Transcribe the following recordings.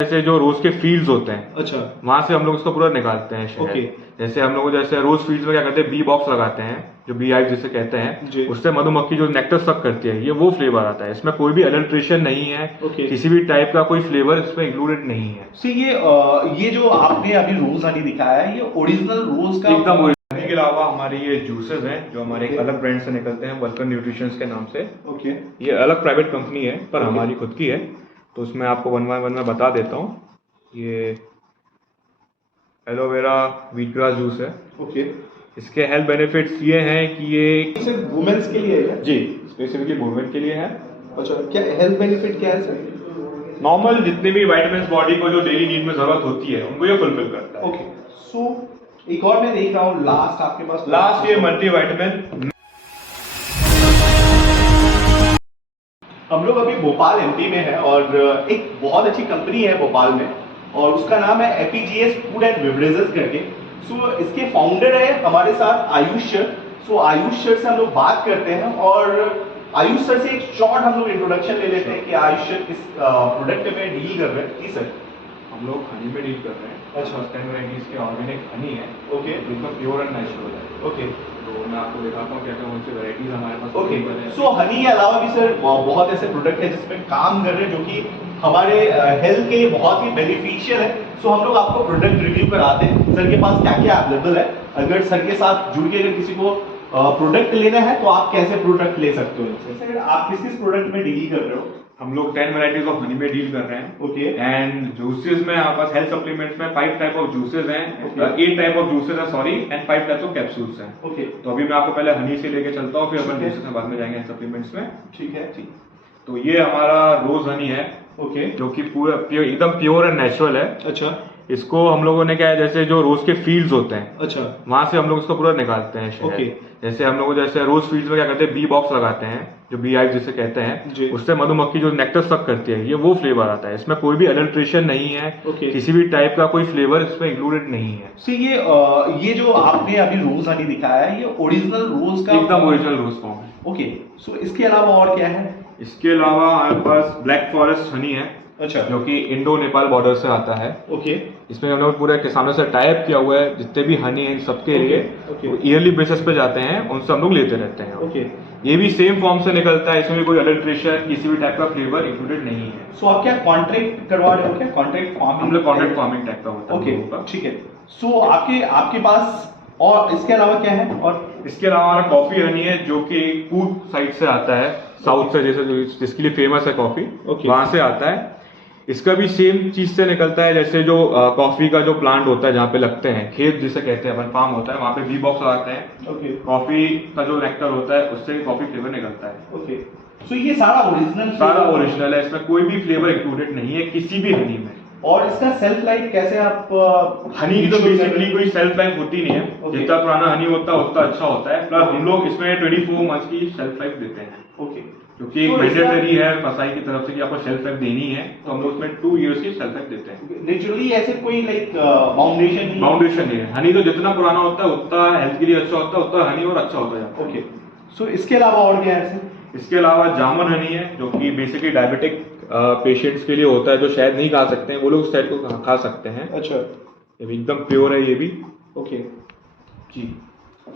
जैसे जो रोज के फील्ड्स होते हैं, अच्छा, वहां से हम लोग उसको पूरा निकालते हैं शहद। ओके। जैसे हम लोग जैसे रोज फील्ड्स में क्या करते हैं, बी बॉक्स लगाते हैं, जो बी हाइव जिसे कहते जी। हैं, उससे मधुमक्खी जो नेक्टर सक करती है, ये वो फ्लेवर आता है। इसमें कोई भी अडल्ट्रेशन नहीं है, ओके। किसी भी टाइप का कोई फ्लेवर इसमें इंक्लूडेड नहीं है। सी ये जो आपने अभी रोज हनी दिखाया है, ये ओरिजिनल रोज का एकदम हनी के अलावा हमारे ये जूसेस हैं जो हमारे एक ओके। अलग ब्रांड से निकलते हैं, वल्कन न्यूट्रिशंस के नाम से। ओके। ये अलग प्राइवेट कंपनी है पर ओके। हमारी खुद की है, तो उसमें आपको वन बाय वन में बता देता हूँ। ये एलोवेरा व्हीट ग्रास जूस है। ओके। इसके हेल्थ बेनिफिट्स ये हैं कि ये सिर्फ वुमेन्स के लिए है क्या? जी स्पेसिफिकली वुमेन के लिए है। अच्छा, क्या हेल्थ बेनिफिट क्या है सर? नॉर्मल जितने भी विटामिन्स बॉडी को जो डेली नीड में जरूरत होती है उनको ये फुलफिल करता है। ओके। सो एक और मैं देख रहा हूँ लास्ट आपके पास लास्ट ये मल्टी विटामिन। हम लोग अभी भोपाल एमपी में है और एक बहुत अच्छी कंपनी है भोपाल में और उसका नाम है एपीजीएस फूड एंड बेवरेजेस करके। सो इसके फाउंडर है हमारे साथ आयुष सर। सो आयुष सर से हम लोग बात करते हैं और आयुष सर से एक शॉर्ट हम लोग इंट्रोडक्शन ले लेते हैं कि आयुष सर किस प्रोडक्ट में डील कर रहे हैं। जी सर। हम लोग हनी में डील कर रहे हैं। अच्छा। फर्स्ट टाइम वेराइटीज के ऑर्गेनिक हनी है। ओके। बिल्कुल प्योर एंड नेचुरल है। ओके। तो मैं आपको दिखाता हूँ क्या क्या कौन सी वेराइटीज हमारे पास ओके। available है। सो हनी के अलावा भी सर बहुत ऐसे प्रोडक्ट है जिसमें काम कर रहे हैं जो कि हमारे हेल्थ के लिए बहुत ही बेनिफिशियल है। सो हम लोग आपको प्रोडक्ट रिव्यू कराते हैं सर के पास क्या क्या अवेलेबल है। अगर सर के साथ जुड़ के अगर किसी को प्रोडक्ट लेना है तो आप कैसे प्रोडक्ट ले सकते हो इनसे। सर आप किस किस प्रोडक्ट में डील कर रहे हो? हम लोग 10 वैरायटीज ऑफ हनी में डील कर रहे हैं। ओके। एंड जूसेस में हमारे पास हेल्थ सप्लीमेंट्स में 5 टाइप ऑफ जूसेस हैं। Okay. 8 टाइप ऑफ जूसेस है sorry, and 5 types of capsules हैं। ओके। तो अभी मैं आपको पहले हनी से लेके चलता हूँ, फिर अपन ठीक है। जूसेस में बाद में जाएंगे सप्लीमेंट्स में। ठीक है। ठीक। तो ये हमारा रोज हनी है ओके। जो कि पूरा एकदम प्योर एंड नेचुरल है। अच्छा। इसको हम लोगों ने क्या है, जैसे जो रोज के फील्ड्स होते हैं अच्छा। वहां से हम लोग इसको पूरा निकालते हैं शहद। ओके। जैसे हम लोग जैसे रोज फील्ड्स में क्या करते हैं, बी बॉक्स लगाते हैं, जो बी हाइव जिसे कहते जी। हैं, उससे मधुमक्खी जो नेक्टर सक करती है, ये वो फ्लेवर आता है। इसमें कोई भी अडल्ट्रेशन नहीं है, ओके। किसी भी टाइप का कोई फ्लेवर इसमें इंक्लूडेड नहीं है। सी ये जो आपने अभी रोज हनी दिखाया है ये ओरिजिनल रोज का एकदम ओरिजिनल रोज फॉर्म है। ओके। सो इसके अलावा और क्या है? इसके अलावा हमारे पास ब्लैक फॉरेस्ट हनी है अच्छा। जो कि इंडो नेपाल बॉर्डर से आता है। ओके। इसमें हम लोग पूरे किसानों से टाइप किया हुआ है, जितने भी हनी है इन सबके लिए ओके। ईयरली बेसिस पे जाते हैं, उनसे हम लोग लेते रहते हैं। ओके। ये भी सेम फॉर्म से निकलता है, इसमें भी कोई अडल्ट्रेशन किसी भी टाइप का फ्लेवर इंक्लूडेड नहीं है। सो आप क्या कॉन्ट्रैक्ट करवा रहे हो क्या? Contract farming? हम लोग कॉन्ट्रैक्ट फार्मिंग टाइप का होता है ओके। हम लोगों का। ठीक है। सो आपके आपके पास और इसके अलावा क्या है? और इसके अलावा हमारा कॉफी हनी है जो कि कूट साइड से आता है, साउथ से, जैसे जिसके लिए फेमस है कॉफी, ओके। वहां से आता है। इसका भी सेम चीज से निकलता है, जैसे जो कॉफी का जो प्लांट होता है जहाँ पे लगते हैं, खेत जिसे कहते हैं अपन, फार्म होता है, वहाँ पे बी बॉक्स लगाते हैं। ओके। कॉफी का जो नेक्टर होता है उससे कॉफी फ्लेवर निकलता है। ओके। सो ये सारा ओरिजिनल सारा ओरिजिनल है, इसमें कोई भी फ्लेवर इंक्लूडेड नहीं है किसी भी हनी में। और इसका सेल्फ लाइफ कैसे आप हनी की तो बेसिकली कोई सेल्फ लाइफ होती नहीं है। Okay. जितना पुराना हनी होता है उतना अच्छा होता है। प्लस हम लोग इसमें 24 मंथ्स की शेल्फ लाइफ देते हैं, ओके। क्योंकि एक मैंडेटरी है फसाई की तरफ से कि आपको शेल्फ लाइफ देनी है, तो हम लोग उसमें 2 इयर्स की शेल्फ लाइफ देते हैं। नेचुरली ऐसे कोई लाइक फाउंडेशन बाउंडेशन नहीं है। हनी तो जितना पुराना होता है उतना हेल्थ के लिए अच्छा होता है, उतना हनी और अच्छा होता जाता है। ओके। सो इसके अलावा और क्या है? इसके अलावा जामुन हनी है जो कि बेसिकली डायबिटिक पेशेंट्स के लिए होता है, जो शायद नहीं खा सकते हैं, वो लोग उस टाइप को खा सकते हैं। अच्छा। ये भी एकदम प्योर है ये भी। ओके जी।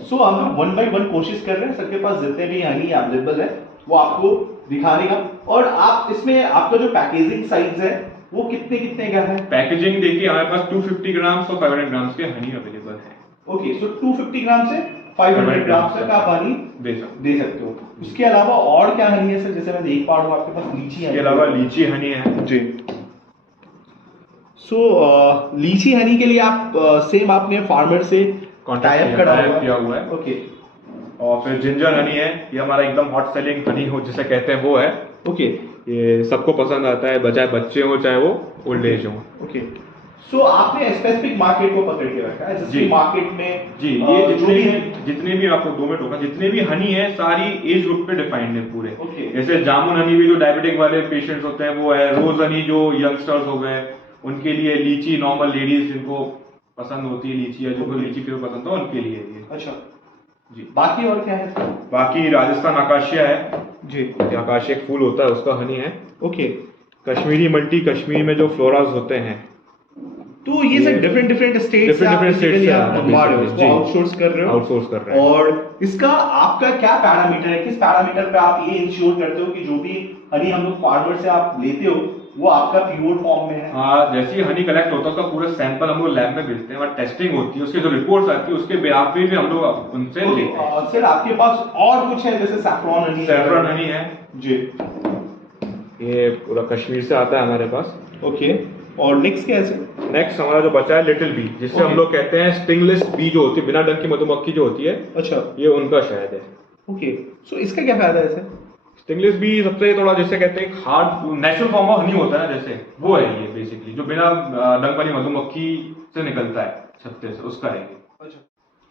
सो हम लोग 1 बाय 1 कोशिश कर रहे हैं सर के पास जितने भी हनी अवेलेबल है वो आपको दिखाने का। और आप इसमें आपका जो पैकेजिंग साइज है वो कितने कितने का है? पैकेजिंग देखिए हमारे पास 250 ग्राम्स और 500 ग्राम्स के हनी अवेलेबल है। ओके। सो 250 ग्राम से 500 ग्राम तक आप हनी दे सकते हो। उसके अलावा और क्या हनी है सर? जैसे मैं देख पा रहा हूँ आपके पास लीची है। इसके अलावा लीची हनी है जी। सो लीची हनी के लिए आप सेम आपने फार्मर से टाई अप किया हुआ है। ओके। और फिर जिंजर हनी है, ये हमारा एकदम हॉट सेलिंग हनी हो जिसे कहते हैं वो है। ओके। ये सबको पसंद आता है, चाहे बच्चे हो चाहे वो ओल्ड एज हो। ओके। सो आपने स्पेसिफिक मार्केट को पकड़ के रखा है जिसकी मार्केट में जी ये जितने भी आपको 2 मिनट होगा, जितने भी हनी है सारी एज ग्रुप पे डिफाइंड है पूरे। ओके। जैसे जामुन हनी भी जो डायबिटिक वाले पेशेंट्स होते हैं वो है, रोज हनी जो यंगस्टर्स हो गए उनके लिए, लीची नॉर्मल लेडीज जिनको पसंद होती है लीची या जिनको लीची फ्लेवर पसंद हो उनके लिए ये। अच्छा जी। बाकी और क्या है? बाकी राजस्थान आकाशिया है जी। आकाशिया एक फूल होता है उसका हनी है। ओके। कश्मीरी मल्टी, कश्मीर में जो फ्लोरास होते हैं, तो ये सर डिफरेंट स्टेट से आप बेसिकली आप मंगवा रहे हो, इसको आउटसोर्स कर रहे हो। और इसका आपका क्या पैरामीटर है, किस पैरामीटर पे आप ये इंश्योर करते हो कि जो भी हनी हम लोग फार्मर से आप लेते हो वो आपका प्योर फॉर्म में है? हाँ, जैसे ही हनी कलेक्ट होता है उसका पूरा सैंपल हम लोग लैब में भेजते हैं, वहाँ टेस्टिंग होती है, उसकी जो रिपोर्ट्स आती है उसके बेहाफ पे भी हम लोग उनसे लेते हैं। सर आपके पास और कुछ है जैसे सैफ्रॉन हनी? सैफ्रॉन हनी है जी, ये पूरा कश्मीर से आता है हमारे पास। ओके, और नेक्स्ट क्या है सर? नेक्स्ट हमारा जो बचा है लिटिल बी, जिससे हम लोग कहते हैं स्टिंगलेस बी जो होती है, बिना डंक की मधुमक्खी जो होती है, अच्छा, ये उनका शहद है। ओके, सो इसका क्या फायदा है सर? स्टिंगलेस बी सबसे थोड़ा जैसे कहते हैं hard natural form of honey होता है ना, जैसे वो है ये बेसिकली, जो बिना डंक वाली मधुमक्खी से निकलता है छत्ते से, उसका है ये। अच्छा,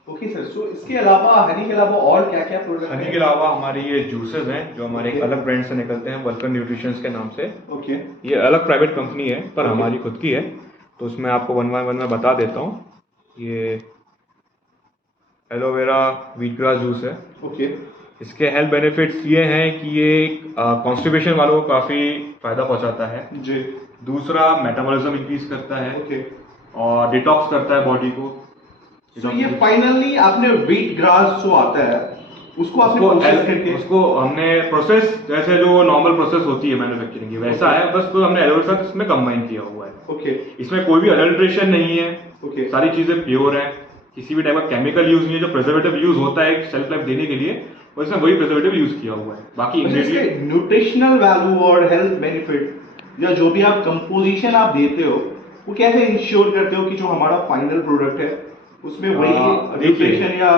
ओके सर, सो इसके अलावा हनी के अलावा और क्या क्या प्रोडक्ट? हनी के अलावा हमारे ये जूसेस हैं जो हमारे एक अलग ब्रांड से निकलते हैं, वल्कन न्यूट्रिशंस के नाम से। ओके, ये अलग प्राइवेट कंपनी है पर हमारी खुद की है, तो उसमें आपको वन बाय वन मैं बता देता हूँ। ये एलोवेरा व्हीट ग्रास जूस है। ओके, इसके हेल्थ बेनिफिट्स ये हैं कि ये कॉन्स्टिपेशन वालों को काफ़ी फायदा पहुंचाता है जी। दूसरा मेटाबॉलिज्म इंक्रीज करता है, ओके, और डिटॉक्स करता है बॉडी को। तो ये फाइनली आपने व्हीट ग्रास जो आता है उसको आपने प्रोसेस करके, उसको हमने प्रोसेस जैसे जो नॉर्मल प्रोसेस होती है मैन्युफैक्चरिंग की वैसा है, बस तो हमने एलोवेरा के साथ इसमें कंबाइन किया हुआ है। ओके, इसमें कोई भी अडल्ट्रेशन नहीं है। ओके, सारी चीजें प्योर है, किसी भी टाइप का केमिकल यूज नहीं है। जो प्रिजर्वेटिव यूज होता है शेल्फ लाइफ देने के लिए, और इसमें वही प्रिजर्वेटिव यूज किया हुआ है। बाकी इसके न्यूट्रिशनल वैल्यू और हेल्थ बेनिफिट या जो भी आप कंपोजिशन आप देते हो वो कैसे इंश्योर करते हो कि जो हमारा फाइनल प्रोडक्ट है उसमें वही न्यूट्रिशन या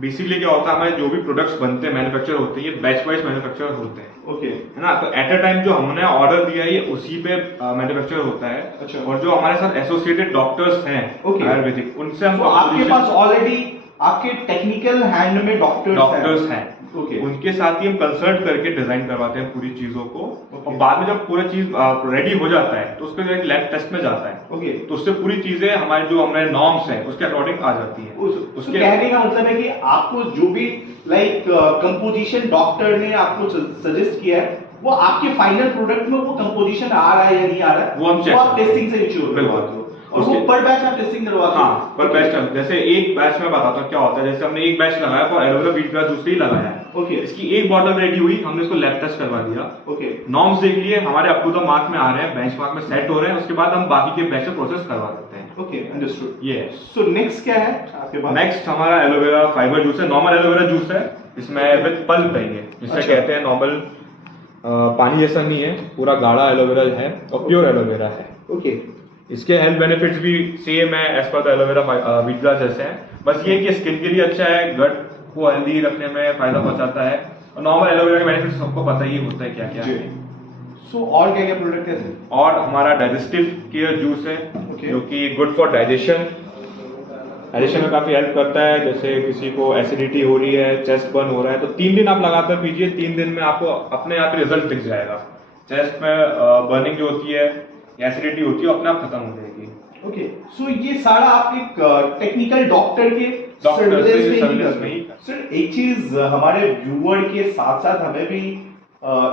बेसिकली क्या होता है, हमारे जो भी प्रोडक्ट्स बनते हैं मैन्युफैक्चर होते हैं, ये बैच वाइज मैन्युफैक्चर होते हैं। ओके, है ना, तो एट अ टाइम जो हमने ऑर्डर दिया है ये उसी पे मैन्युफैक्चर होता है। अच्छा, और जो हमारे साथ एसोसिएटेड डॉक्टर्स हैं आयुर्वेदिक, उनसे हम आपके पास ऑलरेडी आपके टेक्निकल हैंड में डॉक्टर्स हैं। ओके, उनके साथ ही हम कंसल्ट करके डिजाइन करवाते हैं पूरी चीजों को। और बाद में जब पूरा चीज रेडी हो जाता है तो उसके एक लैब टेस्ट में जाता है। ओके, तो उससे पूरी चीजें हमारे जो हमारे नॉर्म्स हैं उसके अकॉर्डिंग आ जाती हैं। उसके कहने का मतलब है कि आपको जो भी लाइक कंपोजिशन डॉक्टर ने आपको सजेस्ट किया है वो आपके फाइनल प्रोडक्ट में वो कंपोजिशन आ रहा है या नहीं आ रहा है, वो हम आप टेस्टिंग से इंश्योर करवाते हो। और वो पर बैच आप टेस्टिंग करवाते हो? हाँ, पर बैच। जैसे एक बैच में बताता हूँ क्या होता है। जैसे हमने एक बैच लगाया for aloe vera wheat grass juice ही लगाया है। ओके, इसकी एक बॉटल रेडी हुई, हमने इसको लैब टेस्ट करवा दिया। ओके, नॉर्म्स देख लिए, हमारे अप टू द मार्क में आ रहे हैं, बेंच मार्क में सेट हो रहे हैं, उसके बाद हम बाकी के बैच में प्रोसेस करवा देते हैं। Okay, understood. ये सो नेक्स्ट क्या है आपके पास? नेक्स्ट हमारा एलोवेरा फाइबर जूस है, नॉर्मल एलोवेरा जूस है, इसमें विद पल्प है ये, जिसे अच्छा, कहते हैं नॉर्मल पानी जैसा नहीं है, पूरा गाढ़ा एलोवेरा है और प्योर एलोवेरा है। ओके, इसके हेल्थ बेनिफिट्स भी सेम है as per the aloe vera wheat grass जैसे हैं, बस ये कि स्किन के लिए अच्छा है, गट को हेल्दी रखने में फायदा पहुंचाता है, और नॉर्मल एलोवेरा के बेनिफिट्स सबको पता ही होता है क्या क्या है। सो और क्या क्या प्रोडक्ट है? और हमारा डाइजेस्टिव केयर जूस है, जो कि गुड फॉर डाइजेशन में काफी हेल्प करता है। जैसे किसी को एसिडिटी हो रही है, चेस्ट बर्न हो रहा है, तो 3 दिन आप लगातार पीजिए, 3 दिन में आपको अपने आप रिजल्ट दिख जाएगा। चेस्ट में बर्निंग जो होती है, एसिडिटी होती है, अपने आप खत्म हो जाएगी। ओके, सो ये सारा आप एक टेक्निकल डॉक्टर के सर्विस में ही। सर एक चीज हमारे व्यूअर के साथ साथ हमें भी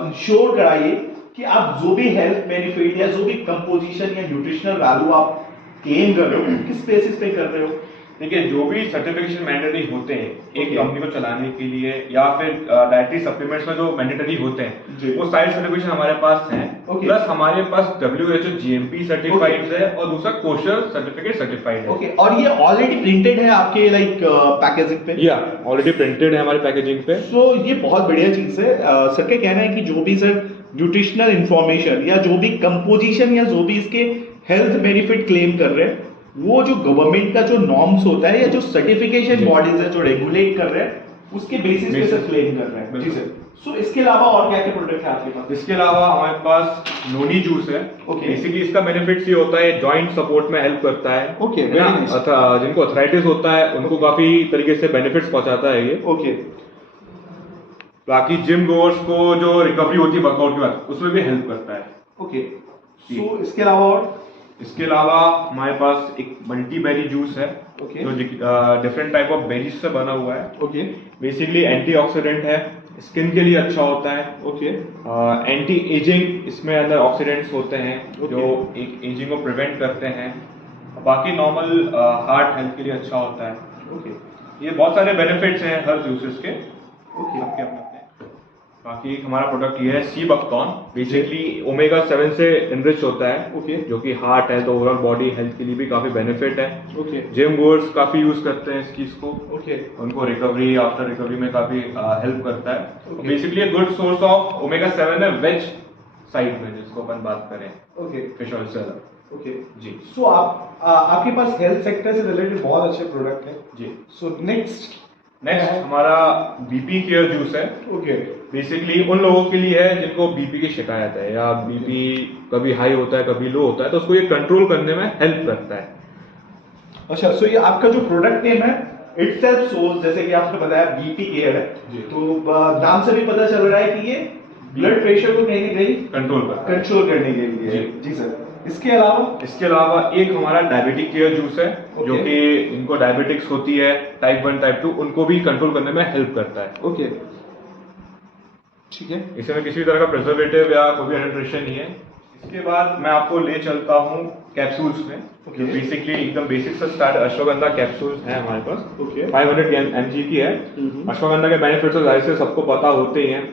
इंश्योर कराइए कि आप जो भी हेल्थ बेनिफिट या जो भी कंपोजिशन या न्यूट्रिशनल वैल्यू आप क्लेम कर रहे हो किस बेसिस पे कर रहे हो? देखिए, जो भी सर्टिफिकेशन मैंडेटरी होते हैं एक Okay. कंपनी को चलाने के लिए, या फिर डाइटरी सप्लीमेंट्स में जो मैंडेटरी होते जी। हैं, वो सारे सर्टिफिकेशन हमारे पास हैं। Okay. प्लस हमारे पास WHO GMP सर्टिफाइड है, और दूसरा कोशर सर्टिफिकेट सर्टिफाइड है। ओके, और ये ऑलरेडी प्रिंटेड है आपके लाइक पैकेजिंग पे? या ऑलरेडी प्रिंटेड है हमारे पैकेजिंग पे। सो ये बहुत बढ़िया चीज है। सर का कहना है कि जो भी सर न्यूट्रिशनल इंफॉर्मेशन या जो भी कंपोजिशन या जो भी इसके हेल्थ बेनिफिट क्लेम कर रहे हैं, वो जो गवर्नमेंट का जो नॉर्म्स होता है या जो सर्टिफिकेशन बॉडीज है जो रेगुलेट कर रहे हैं उसके बेसिस पे सर क्लेम कर रहे हैं। जी सर। सो इसके अलावा और क्या क्या प्रोडक्ट है आपके पास? इसके अलावा हमारे पास नोनी जूस है। Okay. बेसिकली इसका बेनिफिट ये होता है, जॉइंट सपोर्ट में हेल्प करता है। Okay, है ना? very nice. जिनको अर्थराइटिस होता है उनको काफी तरीके से बेनिफिट्स पहुंचाता है ये। ओके, बाकी जिम गोअर्स को जो रिकवरी होती है वर्कआउट के बाद, उसमें भी हेल्प करता है। ओके, सो इसके अलावा और? इसके अलावा हमारे पास एक मल्टी बेरी जूस है। Okay. जो डिफरेंट टाइप ऑफ बेरीज से बना हुआ है। ओके, बेसिकली एंटीऑक्सीडेंट है, स्किन के लिए अच्छा होता है। ओके एंटी एजिंग इसमें अंदर ऑक्सीडेंट्स होते हैं Okay. जो एक एजिंग को प्रिवेंट करते हैं। बाकी नॉर्मल हार्ट हेल्थ के लिए अच्छा होता है। ओके ये बहुत सारे बेनिफिट्स हैं हर यूसेज के, ओके सबके अपने अपने। बाकी हमारा प्रोडक्ट ये है सी बकथॉर्न, बेसिकली ओमेगा 7 से इनरिच होता है ओके जो कि हार्ट है तो ओवरऑल बॉडी हेल्थ के लिए भी काफी बेनिफिट है। ओके जिम गोअर्स काफी यूज करते हैं इस चीज को, ओके उनको रिकवरी आफ्टर रिकवरी में काफी हेल्प करता है। Okay. Basically good source of omega 7 है वेज साइड में, जिसको अपन बात करें ओके फिश ऑयल से अलग। ओके जी सो आपके पास हेल्थ सेक्टर से रिलेटेड बहुत अच्छे प्रोडक्ट हैं। जी। सो नेक्स्ट नेक्स्ट हमारा बीपी केयर जूस है। ओके बेसिकली उन लोगों के लिए है जिनको बीपी की शिकायत है या बीपी कभी हाई होता है कभी लो होता है, तो उसको ये कंट्रोल करने में हेल्प करता है। अच्छा सो ये आपका जो प्रोडक्ट नेम है इटसेल्फ सोर्स, जैसे कि आपने बताया बीपी केयर है, जी। तो नाम से भी पता चल रहा है कि ये ब्लड प्रेशर को कहीं ना कहीं कंट्रोल करता है। कंट्रोल करने के लिए है। जी। जी सर, इसके अलावा इसके अलावा एक हमारा डायबिटिक केयर जूस है जो Okay. कि जिनको डायबिटिक्स होती है टाइप 1 टाइप 2 उनको भी कंट्रोल करने में हेल्प करता है। ओके ठीक है इसमें किसी भी तरह का प्रिजर्वेटिव या कोई भी एडल्ट्रेशन नहीं है। इसके बाद मैं आपको ले चलता हूँ कैप्सूल्स में। Okay. बेसिकली एकदम बेसिक से स्टार्ट अश्वगंधा कैप्सूल्स है हमारे पास। Okay. 500 mg की है। अश्वगंधा के बेनिफिट्स तो जाहिर से सबको पता होते ही हैं।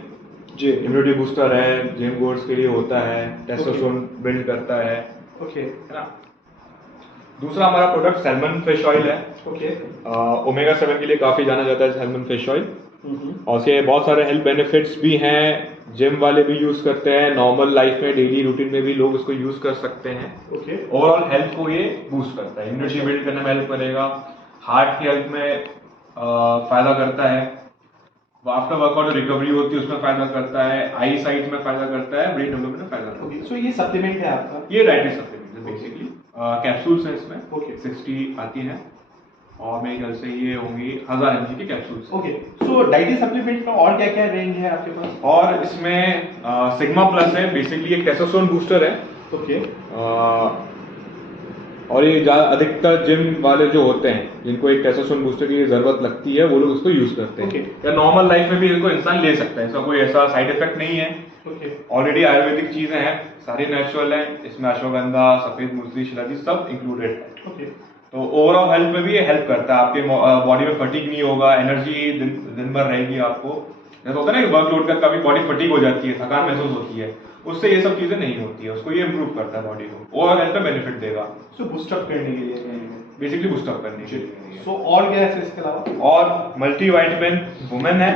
जी इम्यूनिटी बूस्टर है, जिम गोर्स के लिए होता है, टेस्टोस्टेरोन बिल्ड करता है ओके ना। दूसरा हमारा प्रोडक्ट सैल्मन फिश ऑयल है। ओके ओमेगा 7 के लिए काफी जाना जाता है सैल्मन फिश ऑयल, और उसके बहुत सारे हेल्थ बेनिफिट्स भी हैं। जिम वाले भी यूज करते हैं, नॉर्मल लाइफ में डेली रूटीन में भी लोग इसको यूज कर सकते हैं। ओके ओवरऑल हेल्थ को ये बूस्ट करता है, इम्यूनिटी बिल्ड करने में हेल्प करेगा, हार्ट की हेल्थ में फायदा करता है, आफ्टर वर्कआउट जो रिकवरी होती है उसमें फायदा करता है, आई साइट में फायदा करता है, ब्रेन डेवलपमेंट में फायदा करता ओके सो ये सप्लीमेंट है आपका? है। ये डाइटरी सप्लीमेंट है बेसिकली, कैप्सूल्स है इसमें। Okay. 60 आती हैं और मेरे ख्याल से ये होंगी 1000 mg की capsules. Okay so dietary supplement में और क्या क्या रेंज है आपके पास? और इसमें सिग्मा प्लस है, बेसिकली एक टेस्टोस्टेरोन बूस्टर है। ओके और ये अधिकतर जिम वाले जो होते हैं जिनको एक टेस्टोस्टेरोन बूस्टर की जरूरत लगती है वो लोग इसको यूज करते हैं। Okay. या नॉर्मल लाइफ में भी इनको इंसान ले सकता है, इसका कोई ऐसा साइड इफेक्ट नहीं है। ओके ऑलरेडी आयुर्वेदिक चीजें हैं, सारी नेचुरल हैं, इसमें अश्वगंधा, सफेद मूसली, शिलाजी सब इंक्लूडेड है। ओके तो ओवरऑल हेल्थ में भी ये हेल्प करता है, आपके बॉडी में फटीग नहीं होगा, एनर्जी दिन भर रहेगी आपको। जैसे होता है ना कि वर्कलोड का कभी बॉडी फटीग हो जाती है, थकान महसूस होती है, उससे ये सब चीजें नहीं होती है, उसको ये इंप्रूव करता है बॉडी को, ओवरऑल हेल्थ में बेनिफिट देगा। सो बूस्ट अप करने के लिए बेसिकली बूस्ट अप करने के लिए। सो और क्या है इसके अलावा? और मल्टीविटामिन वुमेन है।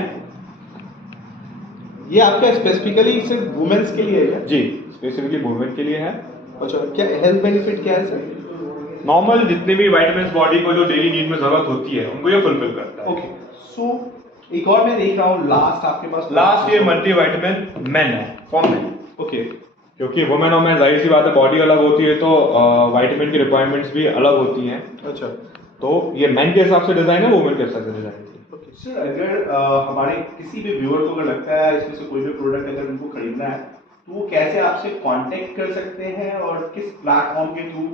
ये आपका स्पेसिफिकली सिर्फ वुमेन्स के लिए है क्या? जी, स्पेसिफिकली वुमेन के लिए है। अच्छा, क्या हेल्थ बेनिफिट क्या है सर? नॉर्मल जितने भी विटामिन बॉडी को जो डेली नीड में जरूरत होती है उनको ये फुलफिल करता है। ओके सो एक और मैं देख रहा हूँ लास्ट आपके पास लास्ट ये मल्टीविटामिन मेन है, फॉर मेन। ओके क्योंकि वुमेन और मैन जाहिर सी बात है बॉडी अलग होती है तो विटामिन की रिक्वायरमेंट्स भी अलग होती हैं। अच्छा तो ये मेन के हिसाब से डिजाइन है, वुमेन के हिसाब से डिजाइन है। ओके सर, अगर हमारे किसी भी व्यूअर को अगर लगता है इसमें से कोई भी प्रोडक्ट अगर उनको खरीदना है तो वो कैसे आपसे कांटेक्ट कर सकते हैं और किस प्लेटफॉर्म के थ्रू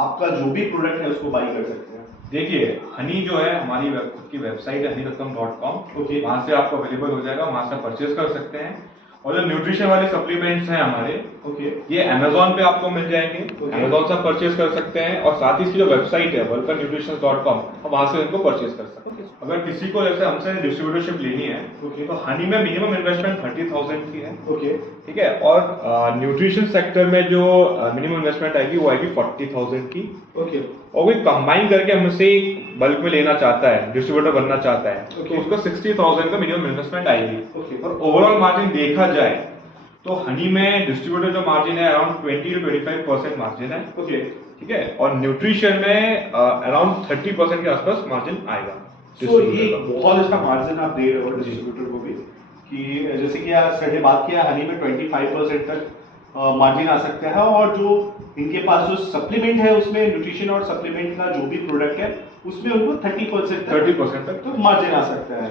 आपका जो भी प्रोडक्ट है उसको बाई कर सकते हैं? देखिए, हनी जो है हमारी खुद की वेबसाइट है honeyrattam.com। ओके वहां से आपको अवेलेबल हो जाएगा, वहां से आप परचेज कर सकते हैं। और जो न्यूट्रिशन वाले सप्लीमेंट्स हैं हमारे, ओके ये अमेजोन पे आपको मिल जाएंगे। Okay. अमेजोन से आप परचेज कर सकते हैं, और साथ ही इसकी जो वेबसाइट है vulcannutrition.com, आप वहां से इनको परचेज कर सकते हैं। अगर किसी को जैसे हमसे डिस्ट्रीब्यूटरशिप लेनी है Okay. तो हनी में मिनिमम इन्वेस्टमेंट 30,000 की है। ओके ठीक है, और न्यूट्रिशन सेक्टर में जो मिनिमम इन्वेस्टमेंट आएगी वो आएगी 40,000 की। ओके और कोई कंबाइन करके हमसे बल्क में लेना चाहता है, डिस्ट्रीब्यूटर बनना चाहता है, Okay. तो उसको 60,000 का मिनिमम इन्वेस्टमेंट आएगी। ओके और ओवरऑल मार्जिन देखा जाए तो हनी में डिस्ट्रीब्यूटर जो मार्जिन है अराउंड 20 to 25% मार्जिन है। ओके ठीक है, और न्यूट्रिशन में अराउंड 30% के आसपास मार्जिन आएगा। सो ये distributor का। बहुत अच्छा मार्जिन आप दे रहे हो डिस्ट्रीब्यूटर को भी, कि जैसे कि सर ने बात किया हनी में 25% तक मार्जिन आ सकता है, और जो इनके पास जो सप्लीमेंट है उसमें न्यूट्रिशन और सप्लीमेंट का जो भी प्रोडक्ट है उसमें उनको 30% तक 30% तक तो मार्जिन आ सकता है।